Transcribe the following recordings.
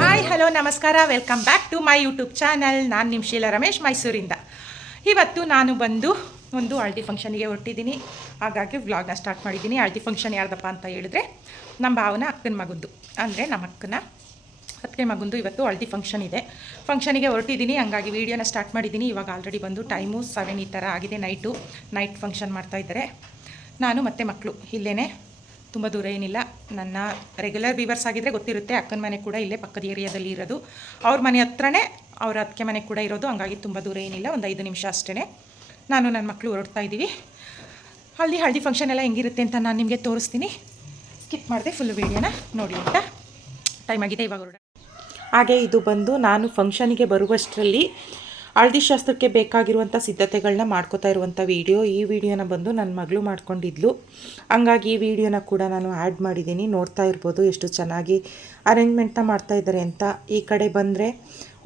Hi hello ನಮಸ್ಕಾರ, welcome back to my YouTube channel. ನಾನು ನಿಮ್ಮ ಶೀಲಾ ರಮೇಶ್, ಮೈಸೂರಿಂದ. ಇವತ್ತು ನಾನು ಬಂದು ಒಂದು ಹಳದಿ ಫಂಕ್ಷನಿಗೆ ಹೊರಟಿದ್ದೀನಿ. ಹಾಗಾಗಿ ವ್ಲಾಗ್ನ ಸ್ಟಾರ್ಟ್ ಮಾಡಿದ್ದೀನಿ. ಹಳದಿ ಫಂಕ್ಷನ್ ಯಾರ್ದಪ್ಪ ಅಂತ ಹೇಳಿದ್ರೆ ನಮ್ಮ ಭಾವನ ಅಕ್ಕನ ಮಗಂದು, ಅಂದರೆ ನಮ್ಮ ಅಕ್ಕನ ಅತ್ತಿಗೆ ಮಗಂದು ಇವತ್ತು ಹಳದಿ ಫಂಕ್ಷನ್ ಇದೆ. ಫಂಕ್ಷನಿಗೆ ಹೊರಟಿದ್ದೀನಿ, ಹಂಗಾಗಿ ವೀಡಿಯೋನ ಸ್ಟಾರ್ಟ್ ಮಾಡಿದ್ದೀನಿ. ಇವಾಗ ಆಲ್ರೆಡಿ ಬಂದು ಟೈಮು 7 ಈ ಥರ ಆಗಿದೆ. ನೈಟ್ ಫಂಕ್ಷನ್ ಮಾಡ್ತಾಯಿದ್ದಾರೆ. ನಾನು ಮತ್ತು ಮಕ್ಕಳು ಇಲ್ಲೇ, ತುಂಬ ದೂರ ಏನಿಲ್ಲ. ನನ್ನ ರೆಗ್ಯುಲರ್ ವ್ಯೂವರ್ಸ್ ಆಗಿದ್ದರೆ ಗೊತ್ತಿರುತ್ತೆ, ಅಕ್ಕನ ಮನೆ ಕೂಡ ಇಲ್ಲೇ ಪಕ್ಕದ ಏರಿಯಾದಲ್ಲಿ ಇರೋದು. ಅವ್ರ ಮನೆ ಹತ್ರನೇ ಅವ್ರ ಅತ್ತಿಗೆ ಮನೆ ಕೂಡ ಇರೋದು. ಹಂಗಾಗಿ ತುಂಬ ದೂರ ಏನಿಲ್ಲ, ಒಂದು 5 ನಿಮಿಷ ಅಷ್ಟೇ. ನಾನು ನನ್ನ ಮಕ್ಕಳು ಹೊರಡ್ತಾ ಇದ್ದೀವಿ. ಅಲ್ಲಿ ಹಳದಿ ಫಂಕ್ಷನ್ ಎಲ್ಲ ಹೆಂಗಿರುತ್ತೆ ಅಂತ ನಾನು ನಿಮಗೆ ತೋರಿಸ್ತೀನಿ. ಸ್ಕಿಪ್ ಮಾಡಿದೆ, ಫುಲ್ ವೀಡಿಯೋನ ನೋಡಿ ಅಂತ. ಟೈಮ್ ಆಗಿದೆ ಇವಾಗ ಹೊರಡ. ಹಾಗೆ ಇದು ಬಂದು ನಾನು ಫಂಕ್ಷನಿಗೆ ಬರುವಷ್ಟರಲ್ಲಿ ಹಳದಿ ಶಾಸ್ತ್ರಕ್ಕೆ ಬೇಕಾಗಿರುವಂಥ ಸಿದ್ಧತೆಗಳನ್ನ ಮಾಡ್ಕೋತಾ ಇರುವಂಥ ವೀಡಿಯೋ. ಈ ವಿಡಿಯೋನ ಬಂದು ನನ್ನ ಮಗಳು ಮಾಡ್ಕೊಂಡಿದ್ಲು, ಹಂಗಾಗಿ ಈ ವಿಡಿಯೋನ ಕೂಡ ನಾನು ಆ್ಯಡ್ ಮಾಡಿದ್ದೀನಿ. ನೋಡ್ತಾ ಇರ್ಬೋದು ಎಷ್ಟು ಚೆನ್ನಾಗಿ ಅರೇಂಜ್ಮೆಂಟ್ನ ಮಾಡ್ತಾಯಿದ್ದಾರೆ ಅಂತ. ಈ ಕಡೆ ಬಂದರೆ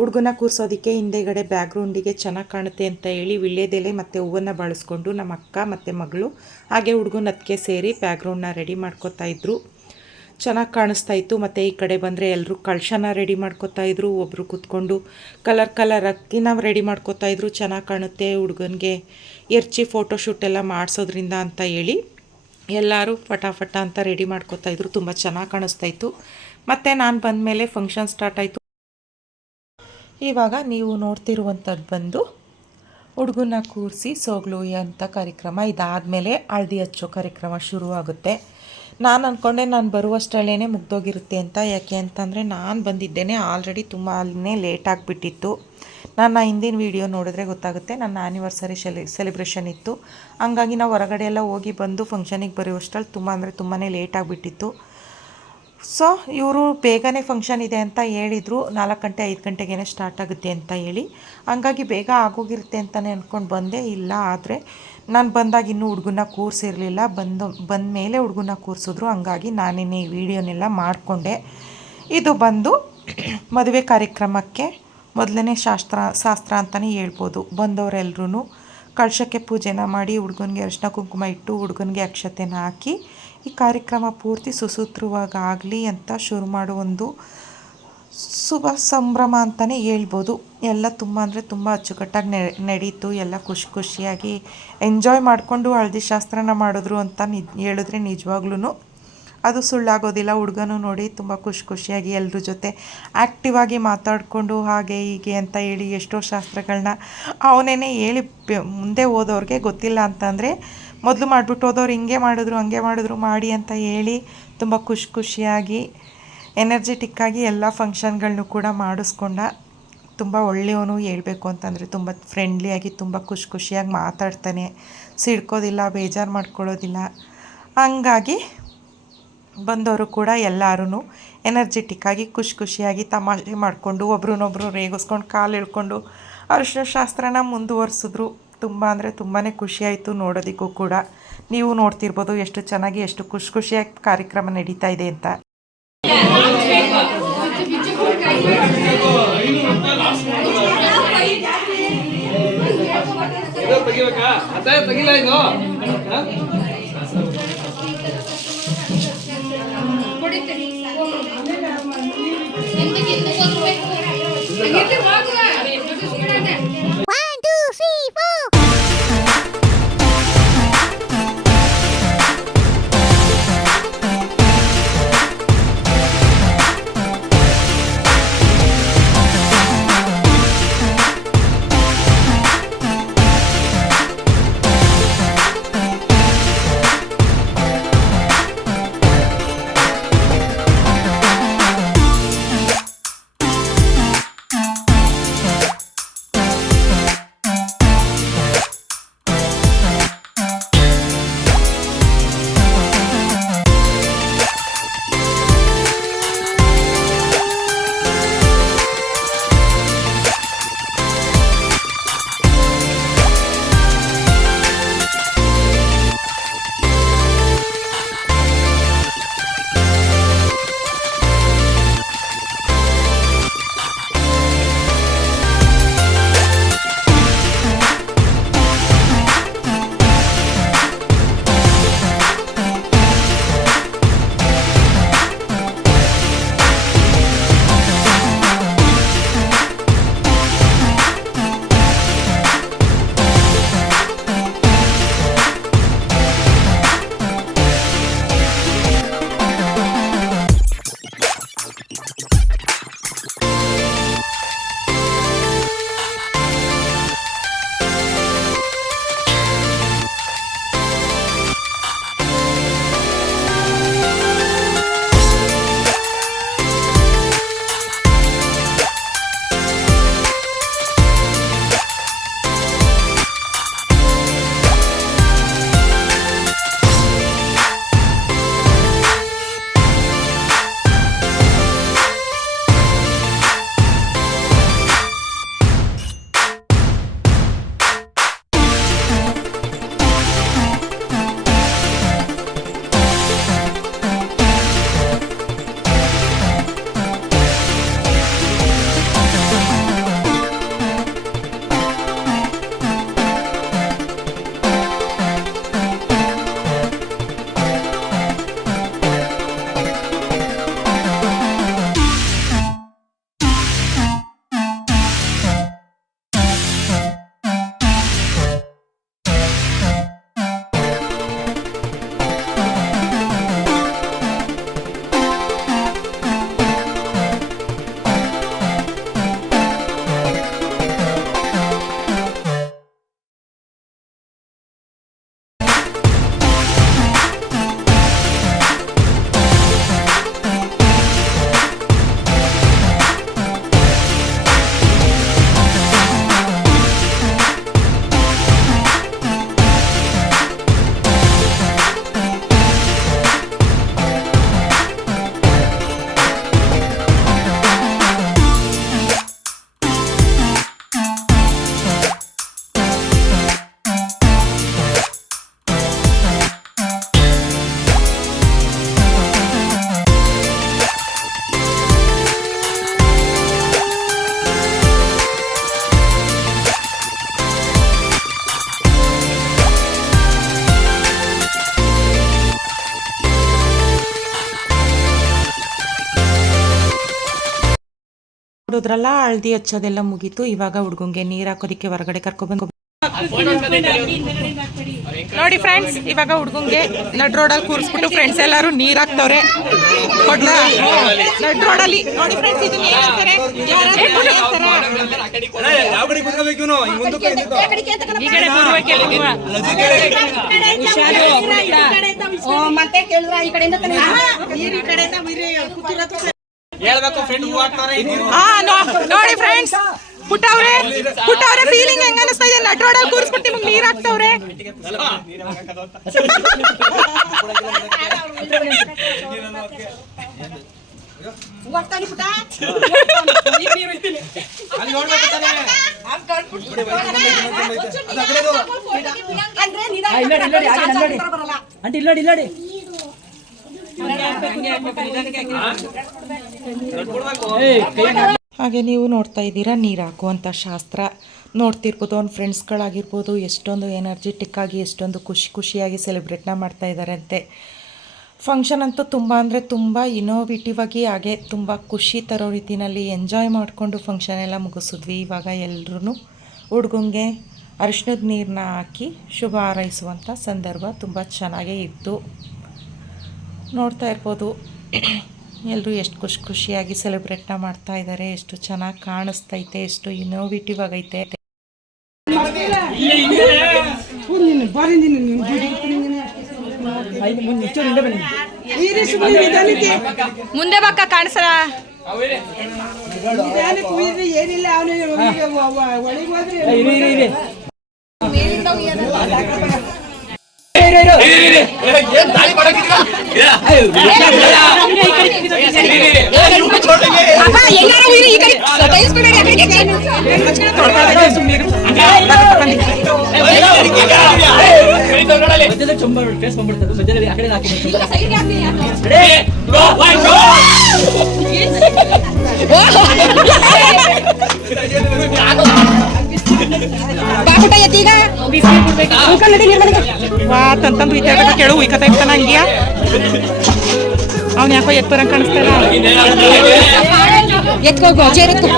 ಹುಡುಗನ ಕೂರಿಸೋದಕ್ಕೆ ಹಿಂದೆಗಡೆ ಬ್ಯಾಕ್ಗ್ರೌಂಡಿಗೆ ಚೆನ್ನಾಗಿ ಕಾಣುತ್ತೆ ಅಂತ ಹೇಳಿ ವಿಳ್ಯದೆಲೆ ಮತ್ತು ಹೂವನ್ನು ಬಳಸ್ಕೊಂಡು ನಮ್ಮ ಅಕ್ಕ ಮತ್ತು ಮಗಳು ಹಾಗೆ ಹುಡುಗನ ಅದಕ್ಕೆ ಸೇರಿ ಬ್ಯಾಕ್ಗ್ರೌಂಡನ್ನ ರೆಡಿ ಮಾಡ್ಕೋತಾ ಇದ್ರು. ಚೆನ್ನಾಗಿ ಕಾಣಿಸ್ತಾ ಇತ್ತು. ಮತ್ತು ಈ ಕಡೆ ಬಂದರೆ ಎಲ್ಲರೂ ಕಳಶನ ರೆಡಿ ಮಾಡ್ಕೋತಾಯಿದ್ರು. ಒಬ್ಬರು ಕೂತ್ಕೊಂಡು ಕಲರ್ ಅಕ್ಕಿನ ರೆಡಿ ಮಾಡ್ಕೋತಾಯಿದ್ರು. ಚೆನ್ನಾಗಿ ಕಾಣುತ್ತೆ ಹುಡುಗನಿಗೆ ಎರ್ಚಿ ಫೋಟೋಶೂಟ್ ಎಲ್ಲ ಮಾಡಿಸೋದ್ರಿಂದ ಅಂತ ಹೇಳಿ ಎಲ್ಲರೂ ಫಟಾಫಟ ಅಂತ ರೆಡಿ ಮಾಡ್ಕೋತಾಯಿದ್ರು. ತುಂಬ ಚೆನ್ನಾಗಿ ಕಾಣಿಸ್ತಾಯಿತ್ತು. ಮತ್ತು ನಾನು ಬಂದಮೇಲೆ ಫಂಕ್ಷನ್ ಸ್ಟಾರ್ಟ್ ಆಯಿತು. ಇವಾಗ ನೀವು ನೋಡ್ತಿರುವಂಥದ್ದು ಬಂದು ಹುಡುಗನ ಕೂರಿಸಿ ಸೋಗ್ಲು ಅಂತ ಕಾರ್ಯಕ್ರಮ. ಇದಾದಮೇಲೆ ಹಳದಿ ಹಚ್ಚೋ ಕಾರ್ಯಕ್ರಮ ಶುರುವಾಗುತ್ತೆ. ನಾನು ಅಂದ್ಕೊಂಡೆ ನಾನು ಬರುವಷ್ಟರಲ್ಲೇ ಮುಗ್ದೋಗಿರುತ್ತೆ ಅಂತ. ಯಾಕೆ ಅಂತಂದರೆ ನಾನು ಬಂದಿದ್ದೇನೆ ಆಲ್ರೆಡಿ ತುಂಬ ಅಲ್ಲೇ ಲೇಟ್ ಆಗಿಬಿಟ್ಟಿತ್ತು. ನನ್ನ ಹಿಂದಿನ ವೀಡಿಯೋ ನೋಡಿದ್ರೆ ಗೊತ್ತಾಗುತ್ತೆ, ನನ್ನ ಆ್ಯನಿವರ್ಸರಿ ಸೆಲೆಬ್ರೇಷನ್ ಇತ್ತು. ಹಂಗಾಗಿ ನಾವು ಹೊರಗಡೆ ಎಲ್ಲ ಹೋಗಿ ಬಂದು ಫಂಕ್ಷನಿಗೆ ಬರುವಷ್ಟರಲ್ಲಿ ತುಂಬಾ ಲೇಟ್ ಆಗಿಬಿಟ್ಟಿತ್ತು. ಸೊ ಇವರು ಬೇಗನೆ ಫಂಕ್ಷನ್ ಇದೆ ಅಂತ ಹೇಳಿದರು. 4 ಗಂಟೆ 5 ಗಂಟೆಗೇ ಸ್ಟಾರ್ಟ್ ಆಗುತ್ತೆ ಅಂತ ಹೇಳಿ, ಹಂಗಾಗಿ ಬೇಗ ಆಗೋಗಿರುತ್ತೆ ಅಂತಲೇ ಅಂದ್ಕೊಂಡು ಬಂದೆ. ಇಲ್ಲ, ಆದರೆ ನಾನು ಬಂದಾಗ ಇನ್ನೂ ಹುಡುಗನ ಕೂರಿಸಿರಲಿಲ್ಲ. ಬಂದ ಮೇಲೆ ಹುಡುಗನ ಕೂರಿಸಿದ್ರು. ಹಂಗಾಗಿ ನಾನೇನೇ ಈ ವಿಡಿಯೋನೆಲ್ಲ ಮಾಡಿಕೊಂಡೆ. ಇದು ಬಂದು ಮದುವೆ ಕಾರ್ಯಕ್ರಮಕ್ಕೆ ಮೊದಲನೇ ಶಾಸ್ತ್ರ ಅಂತಲೇ ಹೇಳ್ಬೋದು. ಬಂದವರೆಲ್ಲರೂ ಕಳಶಕ್ಕೆ ಪೂಜೆನ ಮಾಡಿ ಹುಡುಗನಿಗೆ ಅರಿಶಿನ ಕುಂಕುಮ ಇಟ್ಟು ಹುಡುಗನಿಗೆ ಅಕ್ಷತೆನ ಹಾಕಿ ಈ ಕಾರ್ಯಕ್ರಮ ಪೂರ್ತಿ ಸುಸೂತ್ರವಾಗಲಿ ಅಂತ ಶುರು ಮಾಡೋ ಒಂದು ಶುಭ ಸಂಭ್ರಮ ಅಂತಲೇ ಹೇಳ್ಬೋದು. ಎಲ್ಲ ತುಂಬ ಅಂದರೆ ತುಂಬ ಅಚ್ಚುಕಟ್ಟಾಗಿ ನಡೀತು. ಎಲ್ಲ ಖುಷಿಯಾಗಿ ಎಂಜಾಯ್ ಮಾಡಿಕೊಂಡು ಹಳದಿ ಶಾಸ್ತ್ರನ ಮಾಡಿದ್ರು ಅಂತ ಹೇಳಿದ್ರೆ ನಿಜವಾಗ್ಲೂ ಅದು ಸುಳ್ಳಾಗೋದಿಲ್ಲ. ಹುಡುಗನೂ ನೋಡಿ ತುಂಬ ಖುಷಿಯಾಗಿ ಎಲ್ಲರ ಜೊತೆ ಆ್ಯಕ್ಟಿವ್ ಆಗಿ ಮಾತಾಡಿಕೊಂಡು ಹಾಗೆ ಹೀಗೆ ಅಂತ ಹೇಳಿ ಎಷ್ಟೋ ಶಾಸ್ತ್ರಗಳನ್ನ ಅವನೇನೆ ಹೇಳಿ ಮುಂದೆ ಹೋದವ್ರಿಗೆ ಗೊತ್ತಿಲ್ಲ ಅಂತಂದರೆ ಮೊದಲು ಮಾಡಿಬಿಟ್ಟು ಹೋದವ್ರು ಹಿಂಗೆ ಮಾಡಿದ್ರು ಮಾಡಿ ಅಂತ ಹೇಳಿ ತುಂಬ ಖುಷಿಯಾಗಿ ಎನರ್ಜೆಟಿಕ್ಕಾಗಿ ಎಲ್ಲ ಫಂಕ್ಷನ್ಗಳನ್ನೂ ಕೂಡ ಮಾಡಿಸ್ಕೊಂಡ. ತುಂಬ ಒಳ್ಳೆಯವನು, ಹೇಳಬೇಕು ಅಂತಂದರೆ ತುಂಬ ಫ್ರೆಂಡ್ಲಿಯಾಗಿ ತುಂಬ ಖುಷಿಯಾಗಿ ಮಾತಾಡ್ತಾನೆ, ಸಿಡ್ಕೋದಿಲ್ಲ, ಬೇಜಾರು ಮಾಡ್ಕೊಳ್ಳೋದಿಲ್ಲ. ಹಂಗಾಗಿ ಬಂದವರು ಕೂಡ ಎಲ್ಲರೂ ಎನರ್ಜೆಟಿಕ್ಕಾಗಿ ಖುಷಿಯಾಗಿ ತಮಾಷೆ ಮಾಡಿಕೊಂಡು ಒಬ್ರನ್ನೊಬ್ರು ರೇಗಿಸ್ಕೊಂಡು ಕಾಲು ಎಳ್ಕೊಂಡು ಅರಿಶಿನ ಶಾಸ್ತ್ರನ ಮುಂದುವರಿಸಿದ್ರು. ತುಂಬ ಅಂದರೆ ತುಂಬಾ ಖುಷಿಯಾಯಿತು ನೋಡೋದಕ್ಕೂ ಕೂಡ. ನೀವು ನೋಡ್ತಿರ್ಬೋದು ಎಷ್ಟು ಚೆನ್ನಾಗಿ ಎಷ್ಟು ಖುಷಿಯಾಗಿ ಕಾರ್ಯಕ್ರಮ ನಡೀತಾ ಇದೆ ಅಂತ. ನೋಡಿದ್ರಲ್ಲ ಹಳದಿ ಹಚ್ಚೋದೆಲ್ಲ ಮುಗೀತು. ಇವಾಗ ಹುಡ್ಗಂಗೆ ನೀರು ಹಾಕೋದಕ್ಕೆ ಹೊರಗಡೆ ಕರ್ಕೊಬಂದು ನೋಡಿ ಫ್ರೆಂಡ್ಸ್, ಇವಾಗ ಹುಡ್ಗಂಗೆ ನಡ್ ರೋಡಲ್ಲಿ ಕೂರಿಸ್ಬಿಟ್ಟು ಫ್ರೆಂಡ್ಸ್ ಎಲ್ಲರೂ ನೀರ್ ಹಾಕ್ತವ್ರೆ. ನಡ್ ರೋಡಲ್ಲಿ ನೋಡಿ ಫ್ರೆಂಡ್ಸ್, ಇದು ನೋಡಿ ಫ್ರೆಂಡ್ಸ್, ಪುಟ್ಟವ್ರೆ ಫೀಲಿಂಗ್ ಹೆಂಗ ಅನಿಸ್ತಾ ಇದೆ? ನಟ್ ರೋಡಲ್ಲಿ ಕೂರಿಸ್ಬಿಟ್ಟು ನಿಮ್ಗೆ ನೀರ್ ಹಾಕ್ತವ್ರೆ. ಹಾಗೆ ನೀವು ನೋಡ್ತಾ ಇದ್ದೀರಾ ನೀರು ಹಾಕುವಂಥ ಶಾಸ್ತ್ರ. ನೋಡ್ತಿರ್ಬೋದು ಅವ್ನ ಫ್ರೆಂಡ್ಸ್ಗಳಾಗಿರ್ಬೋದು ಎಷ್ಟೊಂದು ಎನರ್ಜೆಟಿಕ್ ಆಗಿ ಎಷ್ಟೊಂದು ಖುಷಿಯಾಗಿ ಸೆಲೆಬ್ರೇಟ್ನ ಮಾಡ್ತಾ ಇದ್ದಾರೆ ಅಂತೆ. ಫಂಕ್ಷನ್ ಅಂತೂ ತುಂಬ ಅಂದರೆ ತುಂಬ ಇನೋವೇಟಿವ್ ಆಗಿ ಹಾಗೆ ತುಂಬ ಖುಷಿ ತರೋ ರೀತಿಯಲ್ಲಿ ಎಂಜಾಯ್ ಮಾಡಿಕೊಂಡು ಫಂಕ್ಷನ್ ಎಲ್ಲ ಮುಗಿಸಿದ್ವಿ. ಇವಾಗ ಎಲ್ಲರೂ ಹುಡ್ಗಂಗೆ ಅರಿಶಿಣದ ನೀರನ್ನ ಹಾಕಿ ಶುಭ ಹಾರೈಸುವಂಥ ಸಂದರ್ಭ ತುಂಬ ಚೆನ್ನಾಗೇ ಇತ್ತು. ನೋಡ್ತಾ ಇರ್ಬೋದು ಎಲ್ಲರೂ ಎಷ್ಟು ಖುಷಿಯಾಗಿ ಸೆಲೆಬ್ರೇಟ್ನ ಮಾಡ್ತಾ ಇದ್ದಾರೆ. ಎಷ್ಟು ಚೆನ್ನಾಗಿ ಕಾಣಿಸ್ತೈತೆ, ಎಷ್ಟು ಇನೋವೇಟಿವ್ ಆಗೈತೆ. ಮುಂದೆ ಬಕ್ಕ ಕಾಣಿಸಲ್ಲ. ತಂತಂದು ಕೇಳು ಉಯ್ಕತ ಇರ್ತಾನ ಹಂಗಿಯ ಅವ್ನು ಯಾಕೋ ಎತ್ತರಂಗೆ ಕಾಣಿಸ್ತಾರ. ಎತ್ಕೋಗು ಚೇರೆತ್ಕೊ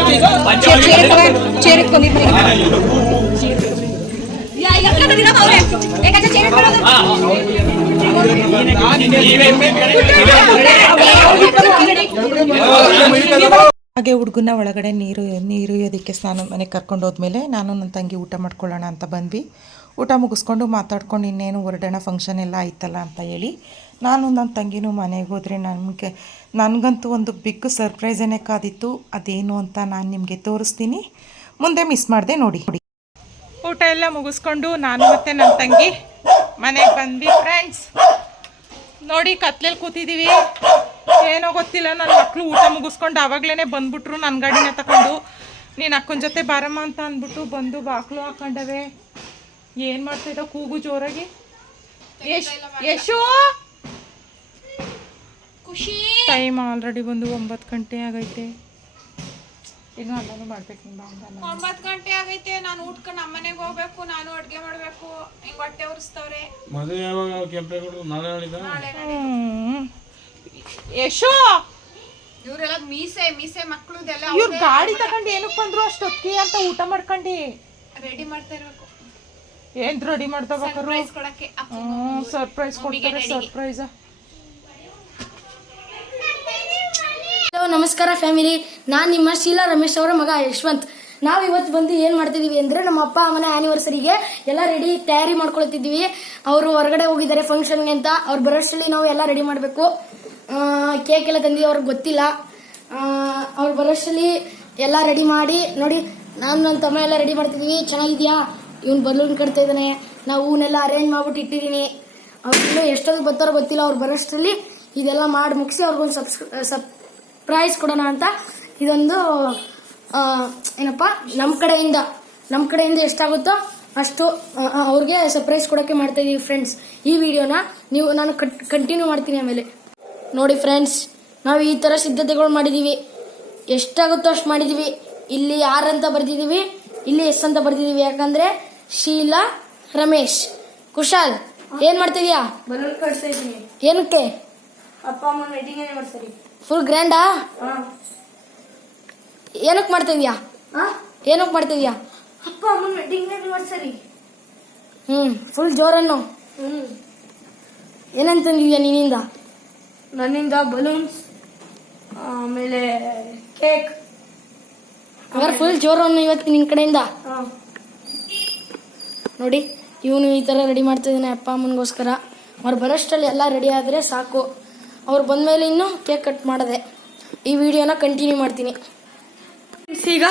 ಹಾಗೆ ಹುಡುಗನ ಒಳಗಡೆ ನೀರು ಇಯೋದಕ್ಕೆ ಸ್ನಾನ ಮನೆಗೆ ಕರ್ಕೊಂಡು ಹೋದ್ಮೇಲೆ ನಾನು ನನ್ನ ತಂಗಿ ಊಟ ಮಾಡ್ಕೊಳ್ಳೋಣ ಅಂತ ಬಂದ್ವಿ. ಊಟ ಮುಗಿಸ್ಕೊಂಡು ಮಾತಾಡ್ಕೊಂಡು ಇನ್ನೇನು ಹೊರಡೋಣ, ಫಂಕ್ಷನ್ ಎಲ್ಲ ಆಯ್ತಲ್ಲ ಅಂತ ಹೇಳಿ ನಾನು ನನ್ನ ತಂಗಿನೂ ಮನೆಗೆ ಹೋದರೆ ನನಗಂತೂ ಒಂದು ಬಿಗ್ ಸರ್ಪ್ರೈಸೇನೆ ಕಾದಿತ್ತು. ಅದೇನು ಅಂತ ನಾನು ನಿಮಗೆ ತೋರಿಸ್ತೀನಿ, ಮುಂದೆ ಮಿಸ್ ಮಾಡಿದೆ ನೋಡಿ. ಊಟ ಎಲ್ಲ ಮುಗಿಸ್ಕೊಂಡು ನಾನು ಮತ್ತು ನನ್ನ ತಂಗಿ ಮನೆಗೆ ಬಂದ್ವಿ ಫ್ರೆಂಡ್ಸ್. ನೋಡಿ ಕತ್ಲೆಲ್ಲಿ ಕೂತಿದ್ದೀವಿ, ಏನೋ ಗೊತ್ತಿಲ್ಲ. ನನ್ನ ಮಕ್ಕಳು ಊಟ ಮುಗಿಸ್ಕೊಂಡು ಆವಾಗಲೇ ಬಂದ್ಬಿಟ್ರು ನನ್ನ ಗಾಡಿನ ತಗೊಂಡು. ನೀನು ಅಕ್ಕನ ಜೊತೆ ಬಾರಮ್ಮ ಅಂತ ಅಂದ್ಬಿಟ್ಟು ಬಂದು ಬಾಕ್ಲು ಹಾಕೊಂಡವೆ. ಏನು ಮಾಡ್ತಿದ್ದ ಕೂಗು ಜೋರಾಗಿ. ಯಶು ಖುಷಿ ಟೈಮ್ ಆಲ್ರೆಡಿ ಬಂದು 9 ಗಂಟೆ ಆಗೈತೆ. ಇನ್ನು ಅಲ್ಲೂ ಮಾಡ್ಬೇಕು. 9 ಗಂಟೆ ಆಗೈತೆ. ನಾನು ಊಟಕ್ಕೆ ನಮ್ಮ ಮನೆಗೆ ಹೋಗ್ಬೇಕು, ನಾನು ಅಡುಗೆ ಮಾಡಬೇಕು. ಹಿಂಗೆ ಹೊಟ್ಟೆ ಉರಿಸ್ತವ್ರೆ. ಯಶು ಇವರೆಲ್ಲ ಮೀಸೆ ಮಕ್ಕಳು ಇವ್ರು ಗಾಡಿ ತಗೊಂಡು ಏನಕ್ಕೆ ಬಂದ್ರು ಅಷ್ಟೊತ್ತಿಗೆ ಅಂತ ಊಟ ಮಾಡ್ಕೊಂಡು ರೆಡಿ ಮಾಡ್ತಾ ಇರ್ಬೇಕು. ಏನ್ ರೆಡಿ ಮಾಡ್ತಾ ಬೇಕಾರು ಸರ್ಪ್ರೈಸ್ ಕೊಡ್ತಾರೆ. ಸರ್ಪ್ರೈಸ್. ಹಲೋ ನಮಸ್ಕಾರ ಫ್ಯಾಮಿಲಿ, ನಾನು ನಿಮ್ಮ ಶೀಲಾ ರಮೇಶ್ ಅವರ ಮಗ ಯಶವಂತ್. ನಾವು ಇವತ್ತು ಬಂದು ಏನು ಮಾಡ್ತಿದ್ದೀವಿ ಅಂದರೆ ನಮ್ಮ ಅಪ್ಪ ಅಮ್ಮನ ಆ್ಯನಿವರ್ಸರಿಗೆ ಎಲ್ಲ ತಯಾರಿ ಮಾಡ್ಕೊಳ್ತಿದ್ದೀವಿ. ಅವರು ಹೊರಗಡೆ ಹೋಗಿದ್ದಾರೆ ಫಂಕ್ಷನ್ಗೆ ಅಂತ. ಅವ್ರು ಬರೋಷ್ಟರಲ್ಲಿ ನಾವು ಎಲ್ಲ ರೆಡಿ ಮಾಡಬೇಕು. ಕೇಕ್ ಎಲ್ಲ ತಂದು ಅವ್ರಿಗೆ ಗೊತ್ತಿಲ್ಲ. ಅವ್ರು ಬರೋಷ್ಟರಲ್ಲಿ ಎಲ್ಲ ರೆಡಿ ಮಾಡಿ ನೋಡಿ. ನಾನು ನನ್ನ ತಮ್ಮ ಎಲ್ಲ ರೆಡಿ ಮಾಡ್ತಿದ್ದೀವಿ. ಚೆನ್ನಾಗಿದೆಯಾ? ಇವ್ನು ಬಲೂನ್ ಕಟ್ತಾ ಇದ್ದಾನೆ. ನಾವು ಹೂನೆಲ್ಲ ಅರೇಂಜ್ ಮಾಡ್ಬಿಟ್ಟು ಇಟ್ಟಿದ್ದೀನಿ. ಅವ್ರು ಎಷ್ಟೊಂದು ಬರ್ತಾರೋ ಗೊತ್ತಿಲ್ಲ. ಅವ್ರು ಬರೋಷ್ಟರಲ್ಲಿ ಇದೆಲ್ಲ ಮಾಡಿ ಮುಗಿಸಿ ಅವ್ರಿಗೊಂದು ಸರ್ಪ್ರೈಸ್ ಕೊಡೋಣ ಅಂತ ಇದೊಂದು ಏನಪ್ಪ ನಮ್ಮ ಕಡೆಯಿಂದ ಎಷ್ಟಾಗುತ್ತೋ ಅಷ್ಟು ಅವ್ರಿಗೆ ಸರ್ಪ್ರೈಸ್ ಕೊಡೋಕ್ಕೆ ಮಾಡ್ತಾ ಇದೀವಿ ಫ್ರೆಂಡ್ಸ್. ಈ ವಿಡಿಯೋನ ನಾನು ಕಂಟಿನ್ಯೂ ಮಾಡ್ತೀನಿ ಆಮೇಲೆ. ನೋಡಿ ಫ್ರೆಂಡ್ಸ್, ನಾವು ಈ ಥರ ಸಿದ್ಧತೆಗಳು ಮಾಡಿದ್ದೀವಿ. ಎಷ್ಟಾಗುತ್ತೋ ಅಷ್ಟು ಮಾಡಿದ್ದೀವಿ. ಇಲ್ಲಿ R ಅಂತ ಬರ್ದಿದ್ದೀವಿ, ಇಲ್ಲಿ S ಅಂತ ಬರ್ದಿದ್ದೀವಿ. ಯಾಕಂದರೆ ಶೀಲಾ ರಮೇಶ್. ಕುಶಾಲ್ ಏನು ಮಾಡ್ತಿದ್ಯಾ? ಬಲೂನ್ ಕಟ್ತಾ ಇದ್ದೀನಿ. ಏನಕ್ಕೆ? ಅಪ್ಪ ಅಮ್ಮನ ವೆಡ್ಡಿಂಗ್ ಆನಿವರ್ಸರಿ. ಫುಲ್ ಗ್ರ್ಯಾಂಡಾ? ಏನಕ್ಕೆ ಮಾಡ್ತಾ ಇದೀಯಾ ಏನಕ್ಕೆ ಮಾಡ್ತಾ ಇದೀಯಾ? ಅಪ್ಪ ಅಮ್ಮನ ವೆಡ್ಡಿಂಗ್ ಆನಿವರ್ಸರಿ. ಫುಲ್ ಜೋರನ್ನು. ಏನೇನು ತಂದಿದ್ಯಾ ನಿನ್ನಿಂದ? ನನ್ನಿಂದ ಬಲೂನ್ಸ್, ಆಮೇಲೆ ಕೇಕ್. ಹಾಗಾದ್ರೆ ಫುಲ್ ಜೋರನ್ನು ಇವತ್ತು ನಿನ್ನ ಕಡೆಯಿಂದ. ನೋಡಿ ಇವನು ಈ ಥರ ರೆಡಿ ಮಾಡ್ತಾ ಇದ್ದಾನೆ ಅಪ್ಪ ಅಮ್ಮನಿಗೋಸ್ಕರ. ಅವ್ರು ಬರೋಷ್ಟರಲ್ಲಿ ಎಲ್ಲ ರೆಡಿ ಆದರೆ ಸಾಕು. ಅವ್ರು ಬಂದಮೇಲೆ ಇನ್ನೂ ಕೇಕ್ ಕಟ್ ಮಾಡಿದೆ. ಈ ವಿಡಿಯೋನ ಕಂಟಿನ್ಯೂ ಮಾಡ್ತೀನಿ. ಈಗ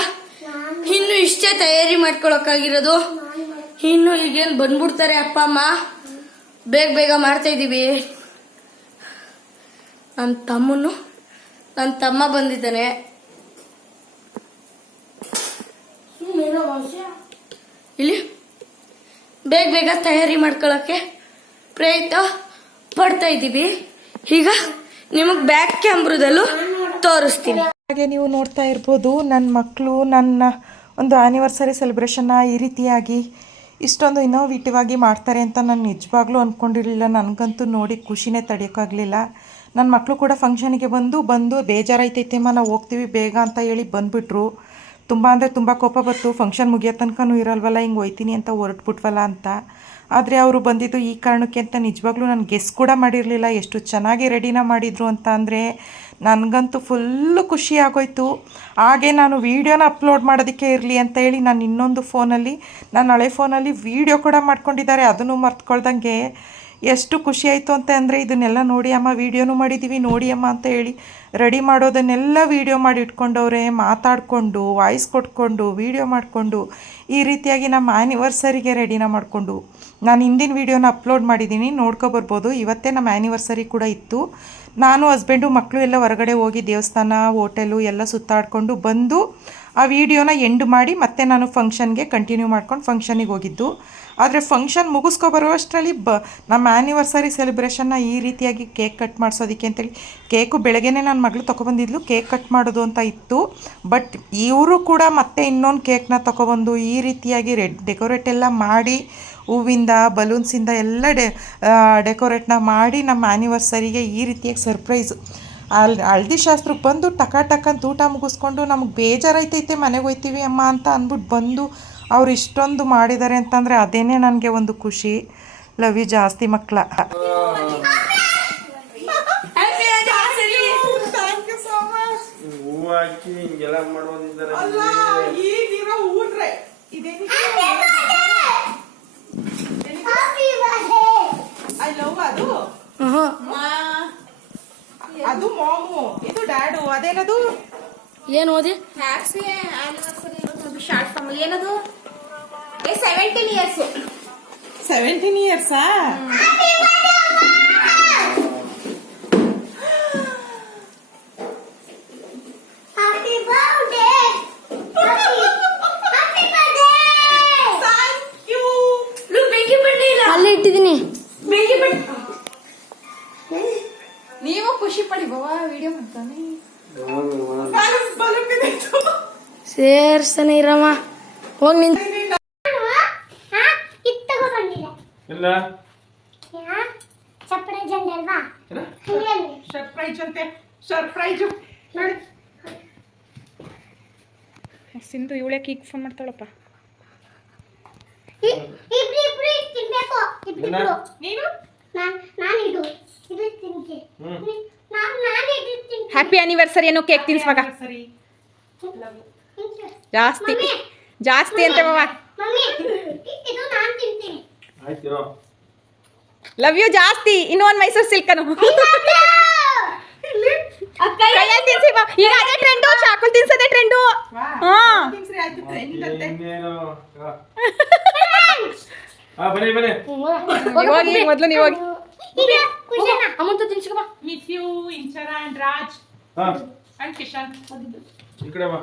ಇನ್ನು ಇಷ್ಟೇ ತಯಾರಿ ಮಾಡ್ಕೊಳಕ್ಕಾಗಿರೋದು. ಇನ್ನು ಈಗೇನು ಬಂದ್ಬಿಡ್ತಾರೆ ಅಪ್ಪ ಅಮ್ಮ. ಬೇಗ ಬೇಗ ಮಾಡ್ತಾ ಇದ್ದೀವಿ. ನನ್ನ ತಮ್ಮ ಬಂದಿದ್ದಾನೆ. ಇಲ್ಲಿ ಬೇಗ ಬೇಗ ತಯಾರಿ ಮಾಡ್ಕೊಳಕ್ಕೆ ಪ್ರಯತ್ನ ಪಡ್ತಾ ಇದ್ದೀವಿ. ಈಗ ನಿಮಗೆ ಬ್ಯಾಕ್ ಕ್ಯಾಮ್ರದಲ್ಲೂ ತೋರಿಸ್ತೀನಿ. ಹಾಗೆ ನೀವು ನೋಡ್ತಾ ಇರ್ಬೋದು ನನ್ನ ಮಕ್ಕಳು ನನ್ನ ಒಂದು ಆ್ಯನಿವರ್ಸರಿ ಸೆಲೆಬ್ರೇಷನ್ನ ಈ ರೀತಿಯಾಗಿ ಇಷ್ಟೊಂದು ಇನ್ನೋವೇಟಿವ್ ಆಗಿ ಮಾಡ್ತಾರೆ ಅಂತ ನಾನು ನಿಜವಾಗ್ಲೂ ಅಂದ್ಕೊಂಡಿರಲಿಲ್ಲ. ನನಗಂತೂ ನೋಡಿ ಖುಷಿನೇ ತಡೆಯೋಕ್ಕಾಗಲಿಲ್ಲ. ನನ್ನ ಮಕ್ಕಳು ಕೂಡ ಫಂಕ್ಷನಿಗೆ ಬಂದು ಬೇಜಾರಾಯ್ತೈತೆಮ್ಮ ನಾವು ಹೋಗ್ತೀವಿ ಬೇಗ ಅಂತ ಹೇಳಿ ಬಂದುಬಿಟ್ರು. ತುಂಬ ಅಂದರೆ ತುಂಬ ಕೋಪ ಬಂತು. ಫಂಕ್ಷನ್ ಮುಗಿಯೋ ತನಕನೂ ಇರಲ್ವಲ್ಲ, ಹಿಂಗೆ ಹೋಯ್ತೀನಿ ಅಂತ ಹೊರಟ್ಬಿಟ್ವಲ್ಲ ಅಂತ. ಆದರೆ ಅವರು ಬಂದಿದ್ದು ಈ ಕಾರಣಕ್ಕೆ ಅಂತ ನಿಜವಾಗ್ಲೂ ನಾನು ಗೆಸ್ ಕೂಡ ಮಾಡಿರಲಿಲ್ಲ. ಎಷ್ಟು ಚೆನ್ನಾಗಿ ರೆಡಿನ ಮಾಡಿದರು ಅಂತ ಅಂದರೆ ನನಗಂತೂ ಫುಲ್ಲು ಖುಷಿ ಆಗೋಯ್ತು. ಹಾಗೆ ನಾನು ವೀಡಿಯೋನ ಅಪ್ಲೋಡ್ ಮಾಡೋದಕ್ಕೆ ಇರಲಿ ಅಂತ ಹೇಳಿ ನಾನು ಇನ್ನೊಂದು ಫೋನಲ್ಲಿ, ನನ್ನ ಹಳೆ ಫೋನಲ್ಲಿ ವೀಡಿಯೋ ಕೂಡ ಮಾಡ್ಕೊಂಡಿದ್ದಾರೆ. ಅದನ್ನು ಮರ್ತ್ಕೊಳ್ದಂಗೆ ಎಷ್ಟು ಖುಷಿ ಆಯಿತು ಅಂತ ಅಂದರೆ ಇದನ್ನೆಲ್ಲ ನೋಡಿ ಅಮ್ಮ ವೀಡಿಯೋನೂ ಮಾಡಿದ್ದೀವಿ ನೋಡಿ ಅಮ್ಮ ಅಂತ ಹೇಳಿ ರೆಡಿ ಮಾಡೋದನ್ನೆಲ್ಲ ವೀಡಿಯೋ ಮಾಡಿ ಇಟ್ಕೊಂಡವ್ರೆ. ಮಾತಾಡಿಕೊಂಡು ವಾಯ್ಸ್ ಕೊಟ್ಕೊಂಡು ವೀಡಿಯೋ ಮಾಡಿಕೊಂಡು ಈ ರೀತಿಯಾಗಿ ನಮ್ಮ ಆ್ಯನಿವರ್ಸರಿಗೆ ರೆಡಿನ ಮಾಡಿಕೊಂಡು ನಾನು ಹಿಂದಿನ ವೀಡಿಯೋನ ಅಪ್ಲೋಡ್ ಮಾಡಿದ್ದೀನಿ, ನೋಡ್ಕೊಬರ್ಬೋದು. ಇವತ್ತೇ ನಮ್ಮ ಆ್ಯನಿವರ್ಸರಿ ಕೂಡ ಇತ್ತು. ನಾನು ಹಸ್ಬೆಂಡು ಮಕ್ಕಳು ಎಲ್ಲ ಹೊರಗಡೆ ಹೋಗಿ ದೇವಸ್ಥಾನ ಹೋಟೆಲು ಎಲ್ಲ ಸುತ್ತಾಡಿಕೊಂಡು ಬಂದು ಆ ವಿಡಿಯೋನ ಎಂಡ್ ಮಾಡಿ ಮತ್ತೆ ನಾನು ಫಂಕ್ಷನ್ಗೆ ಕಂಟಿನ್ಯೂ ಮಾಡ್ಕೊಂಡು ಫಂಕ್ಷನಿಗೆ ಹೋಗಿದ್ದು. ಆದರೆ ಫಂಕ್ಷನ್ ಮುಗಿಸ್ಕೊಬರುವಷ್ಟರಲ್ಲಿ ನಮ್ಮ ಆ್ಯನಿವರ್ಸರಿ ಸೆಲೆಬ್ರೇಷನ್ನ ಈ ರೀತಿಯಾಗಿ ಕೇಕ್ ಕಟ್ ಮಾಡಿಸೋದಕ್ಕೆ ಅಂತೇಳಿ ಕೇಕು ಬೆಳಗ್ಗೆನೇ ನನ್ನ ಮಗಳು ತೊಗೊಬಂದಿದ್ಲು ಕೇಕ್ ಕಟ್ ಮಾಡೋದು ಅಂತ ಇತ್ತು. ಬಟ್ ಇವರು ಕೂಡ ಮತ್ತೆ ಇನ್ನೊಂದು ಕೇಕ್ನ ತೊಗೊಬಂದು ಈ ರೀತಿಯಾಗಿ ಡೆಕೋರೇಟ್ ಎಲ್ಲ ಮಾಡಿ ಹೂವಿಂದ ಬಲೂನ್ಸಿಂದ ಎಲ್ಲ ಡೆಕೋರೇಟ್ನ ಮಾಡಿ ನಮ್ಮ ಆ್ಯನಿವರ್ಸರಿಗೆ ಈ ರೀತಿಯಾಗಿ ಸರ್ಪ್ರೈಸು ಹಳದಿ ಶಾಸ್ತ್ರಕ್ಕೆ ಬಂದು ಟಕ ಅಂತ ಊಟ ಮುಗಿಸ್ಕೊಂಡು ನಮಗೆ ಬೇಜಾರೈತೈತೆ ಮನೆಗೆ ಹೋಯ್ತೀವಿ ಅಮ್ಮ ಅಂತ ಅಂದ್ಬಿಟ್ಟು ಬಂದು ಅವ್ರು ಇಷ್ಟೊಂದು ಮಾಡಿದ್ದಾರೆ ಅಂತಂದರೆ ಅದೇನೇ ನನಗೆ ಒಂದು ಖುಷಿ. ಲವ್ ಯು ಜಾಸ್ತಿ ಮಕ್ಕಳ. ಅದು ಮಾಮು, ಇದು ಡ್ಯಾಡು. ಅದೇನದು ಏನು ಓದಿ ಹ್ಯಾಪಿ ಆನಿವರ್ಸರಿ ಶಾರ್ಟ್ ಫಾರ್ಮ್ ಏನದು 17 ಇಯರ್ಸ್ 17 ಇಯರ್ಸಾ? ಅಲ್ಲೇ ಇಟ್ಟಿದ್ದೀನಿ. ನೀವು ಖುಷಿ ಪಡಿ ಬಾವಾ ವಿಡಿಯೋ ಮಾಡ್ತಾನೆ. ಸೇರ್ಸನೆ ಇರಮ್ಮ ಹೋಗಿ ನಿಂತ. ಸಿಂಧು ಇವಳೆ ಈಗ ಫೋನ್ ಮಾಡ್ತಾಳಪ್ಪ. ಹ್ಯಾಪಿ ಆನಿವರ್ಸರಿ ಏನೋ ಕೇಕ್ ತಿನ್ಸುವಾಗ ಜಾಸ್ತಿ ಜಾಸ್ತಿ ಅಂತ ಮಾವ. ಲವ್ ಯು ಜಾಸ್ತಿ. ಇನ್ನೂ ಒಂದು ಮೈಸೂರು ಸಿಲ್ಕನು ಕೈಯಲ್ಲಿ ತಿನ್ಸಿ ಬಾ. ಈಗ ಅದೇ ಟ್ರೆಂಡು, ಚಾಕುಲ್ ತಿನ್ಸೋದೇ ಟ್ರೆಂಡು. ಹೋಗಿ ಮೊದಲು ನೀವು ಹೋಗಿ. ಅಮಂತ ತಿನ್ಸ್ಕೊ. Miss you Inchara and Raj and Kishan. ಈ ಕಡೆ ಬಾ.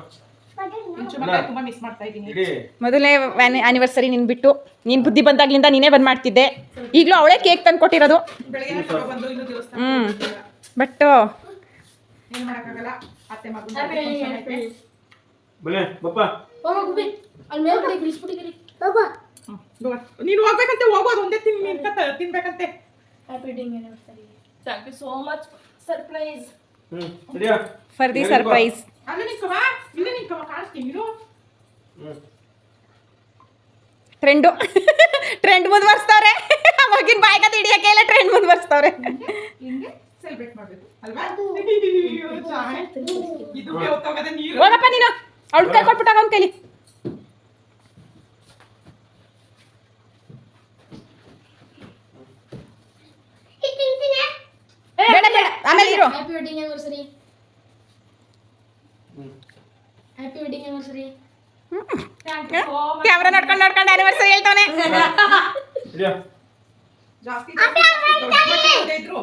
ತುಂಬಾ ಮಿಸ್ ಮಾಡ್ತಾ ಇದ್ದೀನಿ. ಮೊದಲನೇ ಆನಿವರ್ಸರಿ ನಿನ್ ಬಿಟ್ಟು ನೀನ್ ಬುದ್ಧಿ ಬಂದಾಗ್ಲಿಂದ ನೀನೇ ಬಂದ್ ಮಾಡ್ತಿದ್ದೆ. ಈಗಲೂ ಅವಳೇ ಕೇಕ್ ತಂದು ಕೊಟ್ಟಿರೋದು. ಬಟ್ ಏನು ಮಾಡಕ್ಕಾಗಲ್ಲ. ಅತ್ತೆ ಮಗು ನೀನು ಹೋಗ್ಬೇಕಂತೆ, ಹೋಗೋದು ಒಂದೇ ತಿನ್ಬೇಕಂತೆ. Thank you so much. Surprise. For the surprise. ಅಲ್ಲ ನಿಂಕವಾ ಇಲ್ಲ ನಿಂಕಮ್ಮ ಕಾಣಿಸ್ತೀನಿ ಇರು. ಟ್ರೆಂಡ್ ಮುಂದುವರ್ಸ್ತಾವ್ರೆ. ಮಗಿನ ಬಾಯ್ಕ ಹಿಡಿಯಕ್ಕೆ ಎಲ್ಲ ಟ್ರೆಂಡ್ ಮುಂದುವರ್ಸ್ತಾವ್ರೆ. ಹಿಂಗೆ ಸೆಲೆಬ್ರೇಟ್ ಮಾಡ್ಬೇಕು ಅಲ್ವಾ? ಇದು ಹೋಗ್ತೋಗದ ನೀರು. ಹೋಗಪ್ಪ ನೀನು ಅವಳು ಕೈ ಕೊಟ್ಬಿಟ್ಟಾಗ ಅವ್ನ ಕೈಲಿ. ಬೇಡ ಬೇಡ ಆಮೇಲೆ ಇರು. Happy wedding anniversary. Happy wedding anniversary. Camera ನೋಡ್ಕೊಂಡು ಆನಿವರ್ಸರಿ ಹೇಳ್ತಾನೆ. ಜಾಸ್ತಿ ದೊಡ್ಡ ಇದ್ರು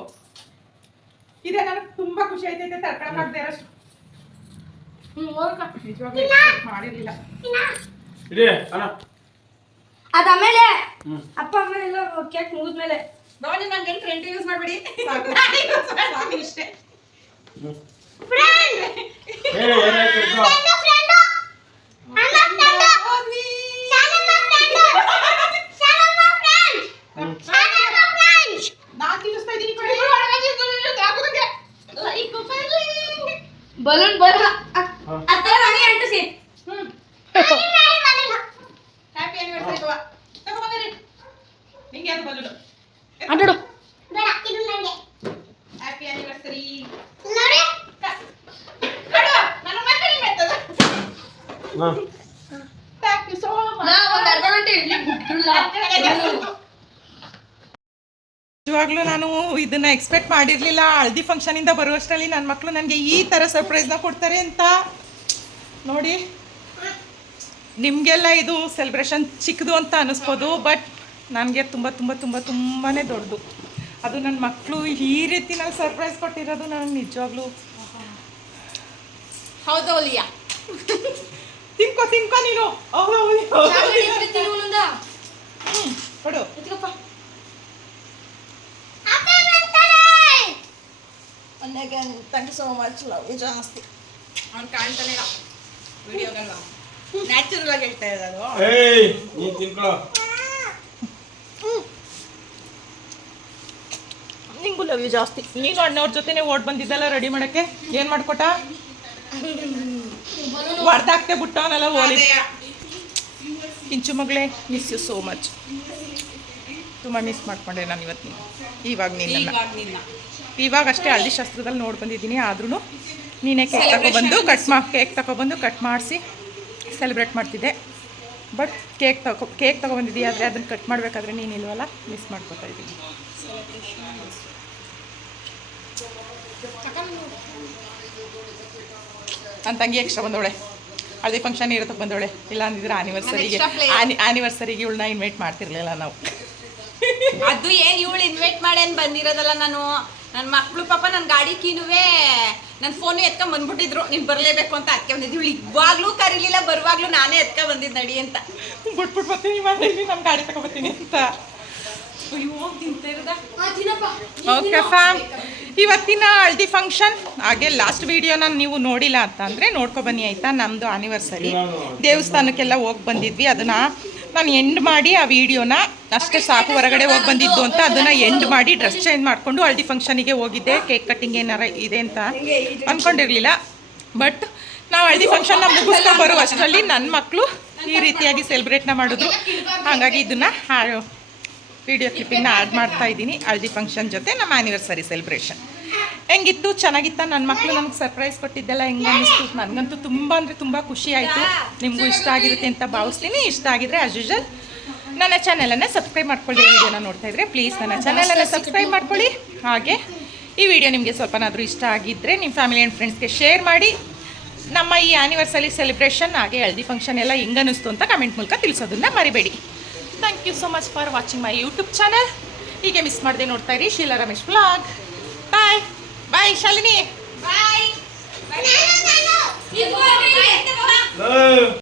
ಇದೆ. ನನಗೆ ತುಂಬಾ ಖುಷಿ ಆಯ್ತೈತೆ ತಡ್ಕೊಳಕ್ಕಾಗದೆ ಅಷ್ಟು. ನಿಜವಾಗ್ಲೂ expect ಮಾಡಿರ್ಲಿಲ್ಲ. ಅದಾದ್ಮೇಲೆ ಅಪ್ಪ ಅಮ್ಮ ಎಲ್ಲ ಕೇಕ್ ಮುಗಿದ್ಮೇಲೆ ನೋಡಿ ನಂಗೆ ಟ್ರೆಂಡ್ ಯೂಸ್ ಮಾಡ್ಬಿಡಿ. ಸಾಕು ಇಷ್ಟೇ. ನಾನ್ ತಿನ್ನಿಸ್ತಾ ಇದೀನಿ ಕಣೆ. ಬಲೂನ್ ಬರಲ್ಲ ಅತ್ತ ನನಗೆ ಅಂಟಿಸಿ. ಹ್ಯಾಪಿ ಆನಿವರ್ಸರಿ ಬಾ. ತಗೊಂಬನ್ನಿರಿ. ನಿಂಗೆ ಅದು ಬಲೂನು. ಅಡ್ಡು happy anniversary. Thank you so ನಿಜವಾಗ್ಲೂ ನಾನು ಇದನ್ನ ಎಕ್ಸ್ಪೆಕ್ಟ್ ಮಾಡಿರ್ಲಿಲ್ಲ. ಹಳದಿ ಫಂಕ್ಷನ್ ಇಂದ ಬರುವಷ್ಟರಲ್ಲಿ ನನ್ನ ಮಕ್ಕಳು ನನಗೆ ಈ ಥರ ಸರ್ಪ್ರೈಸ್ನ ಕೊಡ್ತಾರೆ ಅಂತ. ನೋಡಿ, ನಿಮಗೆಲ್ಲ ಇದು ಸೆಲೆಬ್ರೇಷನ್ ಚಿಕ್ಕದು ಅಂತ ಅನ್ನಿಸ್ಬೋದು, ಬಟ್ ನನಗೆ ತುಂಬ ತುಂಬ ತುಂಬ ತುಂಬಾ ದೊಡ್ಡದು. ಅದು ನನ್ನ ಮಕ್ಕಳು ಈ ರೀತಿ ನಾನು ಸರ್ಪ್ರೈಸ್ ಕೊಟ್ಟಿರೋದು ನನಗೆ ನಿಜವಾಗ್ಲೂ. ಹೌದು ಒಲಿಯಾ. ತಿನ್ಕೋ ತಿನ್ಕೋ ನೀನು. ಹೌದು ಕೊಡು. Thank you so much. Love you ಜಾಸ್ತಿ. ಅವ್ನು ಕಾಣ್ತಾನೆ ಇಲ್ಲ ವಿಡಿಯೋಗಲ್ಲ. ನ್ಯಾಚುರಲ್ ಆಗಿ ಹೇಳ್ತಾ ಇರೋದು. ನಿಂಗೂ ಲವ್ ಯು ಜಾಸ್ತಿ. ನೀನು ಅಣ್ಣವ್ರ ಜೊತೆನೆ ಓಡ್ ಬಂದಿದ್ದಲ್ಲ ರೆಡಿ ಮಾಡಕ್ಕೆ. ಏನು ಮಾಡ್ಕೊಟ? ಹೊಡೆದಾಕ್ತೆ ಬಿಟ್ಟವನಲ್ಲ ಓಲಿ. ಕಿಂಚು ಮಗಳೇ, ಮಿಸ್ ಯು ಸೋ ಮಚ್. ತುಂಬ ಮಿಸ್ ಮಾಡ್ಕೊಂಡೆ ನಾನು ಇವತ್ತು. ಇವಾಗ ನಿನ್ನ ಇವಾಗ ಅಷ್ಟೇ ಹಳದಿ ಶಾಸ್ತ್ರದಲ್ಲಿ ನೋಡಿ ಬಂದಿದ್ದೀನಿ. ಆದ್ರೂ ನೀನೇ ಕೇಕ್ ತಗೊಬಂದು ಕಟ್ ಮಾಡಿಸಿ ಸೆಲೆಬ್ರೇಟ್ ಮಾಡ್ತಿದ್ದೆ. ಬಟ್ ಕೇಕ್ ತಗೊಬಂದಿದ್ದೀಯ, ಆದರೆ ಅದನ್ನು ಕಟ್ ಮಾಡಬೇಕಾದ್ರೆ ನೀನಿಲ್ವಲ್ಲ, ಮಿಸ್ ಮಾಡ್ಕೊತಾ ಇದ್ದೀನಿ. ನನ್ನ ತಂಗಿ ಎಕ್ಸ್ಟ್ರಾ ಬಂದವಳೆ. ಹಳದಿ ಫಂಕ್ಷನ್ ಇರೋದಕ್ಕೆ ಬಂದವಳೆ. ಇಲ್ಲ ಅಂದಿದ್ರೆ ಆನಿವರ್ಸರಿಗೆ ಇವಳನ್ನ ಇನ್ವೈಟ್ ಮಾಡ್ತಿರ್ಲಿಲ್ಲ ನಾವು. ಅದು ಏನ್ ಇವಳು ಇನ್ವೈಟ್ ಮಾಡೇನ್ ಬಂದಿರೋದಲ್ಲ. ನಾನು ನನ್ನ ಮಕ್ಳು ಪಾಪ ನನ್ನ ಗಾಡಿ ಕೀನುವೆ ನನ್ನ ಫೋನು ಎತ್ಕೊಂಡ್ ಬಂದ್ಬಿಟ್ಟಿದ್ರು. ನೀನು ಬರಲೇಬೇಕು ಅಂತ ಅದಕ್ಕೆ ಬಂದಿದ್ದು. ಇವಳು ಇವಾಗ್ಲೂ ಕರೀಲಿಲ್ಲ, ಬರುವಾಗ್ಲೂ ನಾನೇ ಎತ್ಕೊಂಡ್ ಬಂದಿದ್ದು ನಡಿ ಅಂತ. ಬಿಟ್ಬಿಟ್ಟು ಬರ್ತೀನಿ ಮನೇಲಿ, ನಮ್ಮ ಗಾಡಿ ತಗೊಬರ್ತೀನಿ ಅಂತ. ಓಕೆ ಫ್ಯಾಮ್, ಇವತ್ತಿನ ಹಳದಿ ಫಂಕ್ಷನ್ ಹಾಗೆ ಲಾಸ್ಟ್ ವಿಡಿಯೋನ ನೀವು ನೋಡಿಲ್ಲ ಅಂತ ಅಂದರೆ ನೋಡ್ಕೊಬನ್ನಿ ಆಯಿತಾ. ನಮ್ಮದು ಆನಿವರ್ಸರಿ ದೇವಸ್ಥಾನಕ್ಕೆಲ್ಲ ಹೋಗಿ ಬಂದಿದ್ವಿ. ಅದನ್ನು ನಾನು ಎಂಡ್ ಮಾಡಿ ಆ ವಿಡಿಯೋನ ಅಷ್ಟೇ ಸಾಕು, ಹೊರಗಡೆ ಹೋಗಿ ಬಂದಿದ್ದು ಅಂತ ಅದನ್ನು ಎಂಡ್ ಮಾಡಿ ಡ್ರೆಸ್ ಚೇಂಜ್ ಮಾಡಿಕೊಂಡು ಹಳದಿ ಫಂಕ್ಷನಿಗೆ ಹೋಗಿದ್ದೆ. ಕೇಕ್ ಕಟ್ಟಿಂಗ್ ಏನಾರ ಇದೆ ಅಂತ ಅಂದ್ಕೊಂಡಿರಲಿಲ್ಲ. ಬಟ್ ನಾವು ಹಳದಿ ಫಂಕ್ಷನ್ನ ಮುಗಿಸ್ಕೊಂಡು ಬರೋ ಅಷ್ಟರಲ್ಲಿ ನನ್ನ ಮಕ್ಕಳು ಈ ರೀತಿಯಾಗಿ ಸೆಲೆಬ್ರೇಟ್ನ ಮಾಡಿದ್ರು. ಹಾಗಾಗಿ ಇದನ್ನು ವಿಡಿಯೋ ಕ್ಲಿಪ್ಪಿಂಗ್ನ ಆ್ಯಡ್ ಮಾಡ್ತಾ ಇದ್ದೀನಿ. ಹಳದಿ ಫಂಕ್ಷನ್ ಜೊತೆ ನಮ್ಮ ಆ್ಯನಿವರ್ಸರಿ ಸೆಲೆಬ್ರೇಷನ್ ಹೆಂಗಿತ್ತು? ಚೆನ್ನಾಗಿತ್ತ? ನನ್ನ ಮಕ್ಕಳು ನನಗೆ ಸರ್ಪ್ರೈಸ್ ಕೊಟ್ಟಿದ್ದೆಲ್ಲ ಹೆಂಗೆ ಅನ್ನಿಸ್ತು? ನನಗಂತೂ ತುಂಬ ಅಂದರೆ ತುಂಬ ಖುಷಿ ಆಯಿತು. ನಿಮಗೂ ಇಷ್ಟ ಆಗಿರುತ್ತೆ ಅಂತ ಭಾವಿಸ್ತೀನಿ. ಇಷ್ಟ ಆಗಿದ್ರೆ ಆಸ್ ಯೂಶುವಲ್ ನನ್ನ ಚಾನಲನ್ನು ಸಬ್ಸ್ಕ್ರೈಬ್ ಮಾಡ್ಕೊಳ್ಳಿ. ವಿಡಿಯೋನ ನೋಡ್ತಾ ಇದ್ರೆ ಪ್ಲೀಸ್ ನನ್ನ ಚಾನಲನ್ನು ಸಬ್ಸ್ಕ್ರೈಬ್ ಮಾಡ್ಕೊಳ್ಳಿ. ಹಾಗೆ ಈ ವಿಡಿಯೋ ನಿಮಗೆ ಸ್ವಲ್ಪನಾದರೂ ಇಷ್ಟ ಆಗಿದ್ದರೆ ನಿಮ್ಮ ಫ್ಯಾಮಿಲಿ ಆ್ಯಂಡ್ ಫ್ರೆಂಡ್ಸ್ಗೆ ಶೇರ್ ಮಾಡಿ. ನಮ್ಮ ಈ ಆ್ಯನಿವರ್ಸರಿ ಸೆಲೆಬ್ರೇಷನ್ ಹಾಗೆ ಹಳದಿ ಫಂಕ್ಷನ್ ಎಲ್ಲ ಹೆಂಗೆ ಅನ್ನಿಸ್ತು ಅಂತ ಕಮೆಂಟ್ ಮೂಲಕ ತಿಳಿಸೋದನ್ನ ಮರಿಬೇಡಿ. Thank you so much for watching my YouTube channel. ಹೀಗೆ ಮಿಸ್ ಮಾಡದೆ ನೋಡ್ತಾ ಇರಿ Sheela Ramesh vlog. Bye bye Shalini. ಬಾಯ್.